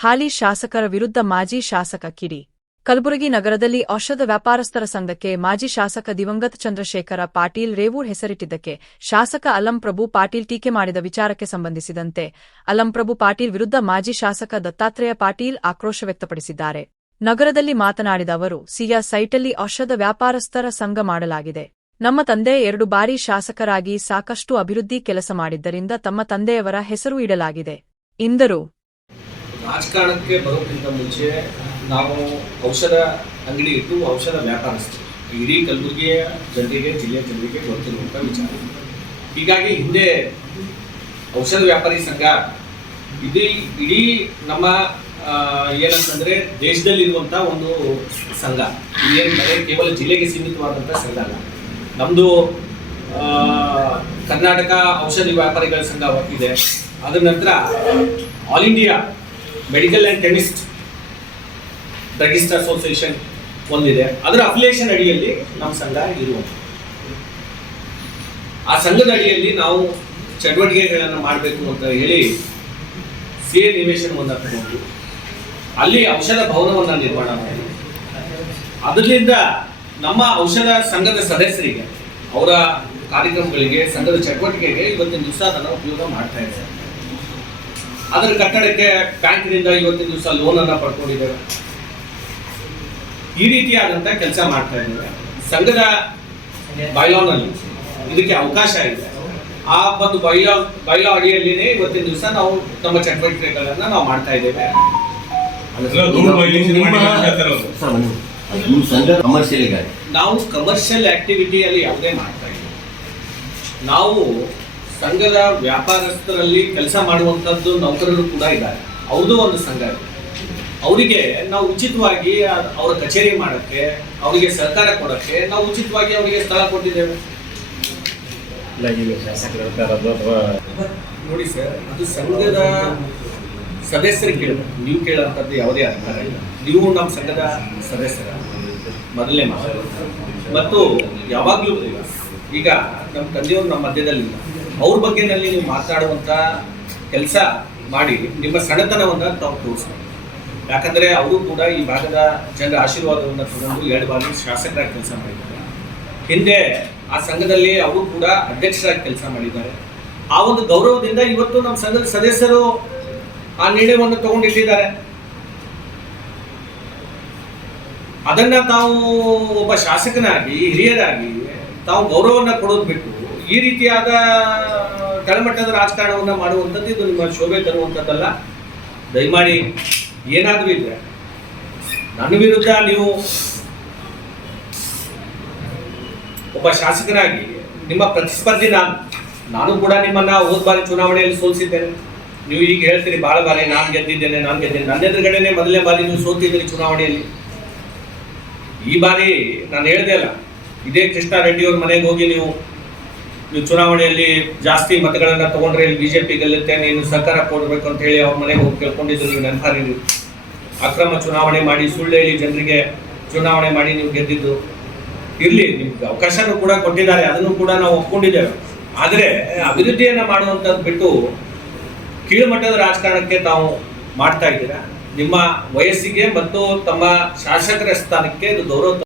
ಹಾಲಿ ಶಾಸಕರ ವಿರುದ್ಧ ಮಾಜಿ ಶಾಸಕ ಕಿಡಿ. ಕಲಬುರಗಿ ನಗರದಲ್ಲಿ ಔಷಧ ವ್ಯಾಪಾರಸ್ಥರ ಸಂಘಕ್ಕೆ ಮಾಜಿ ಶಾಸಕ ದಿವಂಗತ ಚಂದ್ರಶೇಖರ ಪಾಟೀಲ್ ರೇವೂರ್ ಹೆಸರಿಟ್ಟಿದ್ದಕ್ಕೆ ಶಾಸಕ ಅಲ್ಲಂಪ್ರಭು ಪಾಟೀಲ್ ಟೀಕೆ ಮಾಡಿದ ವಿಚಾರಕ್ಕೆ ಸಂಬಂಧಿಸಿದಂತೆ ಅಲ್ಲಂಪ್ರಭು ಪಾಟೀಲ್ ವಿರುದ್ಧ ಮಾಜಿ ಶಾಸಕ ದತ್ತಾತ್ರೇಯ ಪಾಟೀಲ್ ಆಕ್ರೋಶ ವ್ಯಕ್ತಪಡಿಸಿದ್ದಾರೆ. ನಗರದಲ್ಲಿ ಮಾತನಾಡಿದ ಅವರು, ಸಿಯ ಸೈಟಲ್ಲಿ ಔಷಧ ವ್ಯಾಪಾರಸ್ಥರ ಸಂಘ ಮಾಡಲಾಗಿದೆ. ನಮ್ಮ ತಂದೆ 2 ಬಾರಿ ಶಾಸಕರಾಗಿ ಸಾಕಷ್ಟು ಅಭಿವೃದ್ಧಿ ಕೆಲಸ ಮಾಡಿದ್ದರಿಂದ ತಮ್ಮ ತಂದೆಯವರ ಹೆಸರು ಇಡಲಾಗಿದೆ ಎಂದರು. ರಾಜಕಾರಣಕ್ಕೆ ಬರೋಕ್ಕಿಂತ ಮುಂಚೆ ನಾವು ಔಷಧ ಅಂಗಡಿ ಇಟ್ಟು ಔಷಧ ವ್ಯಾಪಾರಸ್ಥರು ಇಡೀ ಕಲಬುರಗಿಯ ಜನರಿಗೆ, ಜಿಲ್ಲೆಯ ಜನರಿಗೆ ಗೊತ್ತಿರುವಂಥ ವಿಚಾರ. ಹೀಗಾಗಿ ಹಿಂದೆ ಔಷಧ ವ್ಯಾಪಾರಿ ಸಂಘ ಇಡೀ ನಮ್ಮ ಏನಂತಂದರೆ ದೇಶದಲ್ಲಿರುವಂಥ ಒಂದು ಸಂಘ. ಇದೇನು ಕೇವಲ ಜಿಲ್ಲೆಗೆ ಸೀಮಿತವಾದಂಥ ಸಂಘ ಅಲ್ಲ. ನಮ್ಮದು ಕರ್ನಾಟಕ ಔಷಧಿ ವ್ಯಾಪಾರಿಗಳ ಸಂಘ ಇದೆ. ಅದರ ನಂತರ all India medical and chemist druggist association ಒಂದಿದೆ. ಅದರ ಅಫಿಲಿಯೇಷನ್ ಅಡಿಯಲ್ಲಿ ನಮ್ಮ ಸಂಘ ಇರುವಂಥ ಆ ಸಂಘದ ಅಡಿಯಲ್ಲಿ ನಾವು ಚಟುವಟಿಕೆಗಳನ್ನು ಮಾಡಬೇಕು ಅಂತ ಹೇಳಿ ಸಿಎ ನಿವೇಶನವನ್ನು ತಗೊಂಡು ಅಲ್ಲಿ ಔಷಧ ಭವನವನ್ನು ನಿರ್ಮಾಣ ಮಾಡಿ ಅದರಿಂದ ನಮ್ಮ ಔಷಧ ಸಂಘದ ಸದಸ್ಯರಿಗೆ ಅವರ ಕಾರ್ಯಕ್ರಮಗಳಿಗೆ, ಸಂಘದ ಚಟುವಟಿಕೆಗೆ ಇವತ್ತಿನ ದಿವಸ ಅದನ್ನು ಉಪಯೋಗ ಮಾಡ್ತಾ ಇದ್ದಾರೆ. ಅದರ ಕಟ್ಟಡಕ್ಕೆ ಬ್ಯಾಂಕಿನಿಂದ ಇವತ್ತಿನ ದಿವಸ ಲೋನನ್ನು ಪಡ್ಕೊಂಡಿದ್ದೇವೆ. ಈ ರೀತಿಯಾದಂಥ ಕೆಲಸ ಮಾಡ್ತಾ ಇದ್ದೇವೆ. ಸಂಘದ ಬೈಲಾನಲ್ಲಿ ಇದಕ್ಕೆ ಅವಕಾಶ ಇದೆ. ಆ ಒಂದು ಬೈಲಾ ಅಡಿಯಲ್ಲಿನೇ ಇವತ್ತಿನ ದಿವಸ ನಾವು ನಮ್ಮ ಚಟುವಟಿಕೆಗಳನ್ನು ನಾವು ಮಾಡ್ತಾ ಇದ್ದೇವೆ. ನಾವು ಕಮರ್ಷಿಯಲ್ ಆಕ್ಟಿವಿಟಿಯಲ್ಲಿ ಯಾವುದೇ ಮಾಡ್ತಾ ಇದ್ದೀವಿ. ನಾವು ಸಂಘದ ವ್ಯಾಪಾರಸ್ಥರಲ್ಲಿ ಕೆಲಸ ಮಾಡುವಂಥದ್ದು ನೌಕರರು ಕೂಡ ಇದ್ದಾರೆ. ಅವ್ರದ್ದು ಒಂದು ಸಂಘ ಇದೆ. ಅವರಿಗೆ ನಾವು ಉಚಿತವಾಗಿ ಅವರ ಕಚೇರಿ ಮಾಡೋಕ್ಕೆ, ಅವರಿಗೆ ಸಹಕಾರ ಕೊಡೋಕ್ಕೆ ನಾವು ಉಚಿತವಾಗಿ ಅವರಿಗೆ ಸ್ಥಳ ಕೊಟ್ಟಿದ್ದೇವೆ. ನೋಡಿ ಸರ್, ಅದು ಸಂಘದ ಸದಸ್ಯರು ಕೇಳಬೇಕು. ನೀವು ಕೇಳೋಂಥದ್ದು ಯಾವುದೇ ಅಧಿಕಾರ ಇಲ್ಲ. ನೀವು ನಮ್ಮ ಸಂಘದ ಸದಸ್ಯರ ಮೊದಲನೇ ಮಾತು. ಮತ್ತು ಯಾವಾಗಲೂ ಈಗ ನಮ್ಮ ತಂದೆಯವರು ನಮ್ಮ ಮಧ್ಯದಲ್ಲಿಲ್ಲ. ಅವ್ರ ಬಗ್ಗೆನಲ್ಲಿ ನೀವು ಮಾತಾಡುವಂಥ ಕೆಲಸ ಮಾಡಿ ನಿಮ್ಮ ಸಣ್ಣತನವನ್ನು ತಾವು ತೋರಿಸ್ಬೇಕು. ಯಾಕಂದರೆ ಅವರು ಕೂಡ ಈ ಭಾಗದ ಜನರ ಆಶೀರ್ವಾದವನ್ನು ತಗೊಂಡು 2 ಬಾರಿ ಶಾಸಕರಾಗಿ ಕೆಲಸ ಮಾಡಿದ್ದಾರೆ. ಹಿಂದೆ ಆ ಸಂಘದಲ್ಲಿ ಅವರು ಕೂಡ ಅಧ್ಯಕ್ಷರಾಗಿ ಕೆಲಸ ಮಾಡಿದ್ದಾರೆ. ಆ ಒಂದು ಗೌರವದಿಂದ ಇವತ್ತು ನಮ್ಮ ಸಂಘದ ಸದಸ್ಯರು ಆ ನಿರ್ಣಯವನ್ನು ತಗೊಂಡಿಟ್ಟಿದ್ದಾರೆ. ಅದನ್ನು ತಾವು ಒಬ್ಬ ಶಾಸಕನಾಗಿ, ಹಿರಿಯರಾಗಿ ತಾವು ಗೌರವವನ್ನು ಕೊಡೋದು ಬಿಟ್ಟು ಈ ರೀತಿಯಾದ ಕೆಳಮಟ್ಟದ ರಾಜಕಾರಣವನ್ನು ಮಾಡುವಂಥದ್ದು ಇದು ನಿಮ್ಮ ಶೋಭೆ ತರುವಂಥದ್ದಲ್ಲ. ದಯಮಾಡಿ ಏನಾದರೂ ಇದ್ರೆ ನನ್ನ ವಿರುದ್ಧ ನೀವು ಒಬ್ಬ ಶಾಸಕನಾಗಿ ನಿಮ್ಮ ಪ್ರತಿಸ್ಪರ್ಧಿ ನಾನು ಕೂಡ ನಿಮ್ಮನ್ನು ಹೋದ ಬಾರಿ ಚುನಾವಣೆಯಲ್ಲಿ ಸೋಲಿಸಿದ್ದೇನೆ. ನೀವು ಈಗ ಹೇಳ್ತೀರಿ ಭಾಳ ಬಾರಿ ನಾನು ಗೆದ್ದಿದ್ದೇನೆ. ನನ್ನ ಎದುರುಗಡೆನೆ ಮೊದಲನೇ ಬಾರಿ ನೀವು ಸೋತಿದ್ದೀರಿ ಚುನಾವಣೆಯಲ್ಲಿ. ಈ ಬಾರಿ ನಾನು ಹೇಳಿದೆ ಅಲ್ಲ, ಇದೇ ಕೃಷ್ಣ ರೆಡ್ಡಿಯವ್ರ ಮನೆಗೆ ಹೋಗಿ ನೀವು ಚುನಾವಣೆಯಲ್ಲಿ ಜಾಸ್ತಿ ಮತಗಳನ್ನು ತಗೊಂಡ್ರೆ ಇಲ್ಲಿ BJP ಗೆಲ್ಲುತ್ತೆ, ನೀನು ಸಹಕಾರ ಕೊಡಬೇಕು ಅಂತ ಹೇಳಿ ಅವ್ರ ಮನೆಗೆ ಹೋಗಿ ಕೇಳ್ಕೊಂಡಿದ್ದು ನೀವು ನೆನಪಾರಿ. ಅಕ್ರಮ ಚುನಾವಣೆ ಮಾಡಿ, ಸುಳ್ಳು ಹೇಳಿ ಜನರಿಗೆ ಚುನಾವಣೆ ಮಾಡಿ ನೀವು ಗೆದ್ದಿದ್ದು. ಇರಲಿ, ನಿಮ್ಗೆ ಅವಕಾಶನೂ ಕೂಡ ಕೊಟ್ಟಿದ್ದಾರೆ, ಅದನ್ನು ಕೂಡ ನಾವು ಒಪ್ಕೊಂಡಿದ್ದೇವೆ. ಆದರೆ ಅಭಿವೃದ್ಧಿಯನ್ನು ಮಾಡುವಂಥದ್ದು ಬಿಟ್ಟು ಕೀಳುಮಟ್ಟದ ರಾಜಕಾರಣಕ್ಕೆ ತಾವು ಮಾಡ್ತಾ ಇದ್ದೀರಾ. ನಿಮ್ಮ ವಯಸ್ಸಿಗೆ ಮತ್ತು ತಮ್ಮ ಶಾಸಕರ ಸ್ಥಾನಕ್ಕೆ ಇದು ಗೌರವ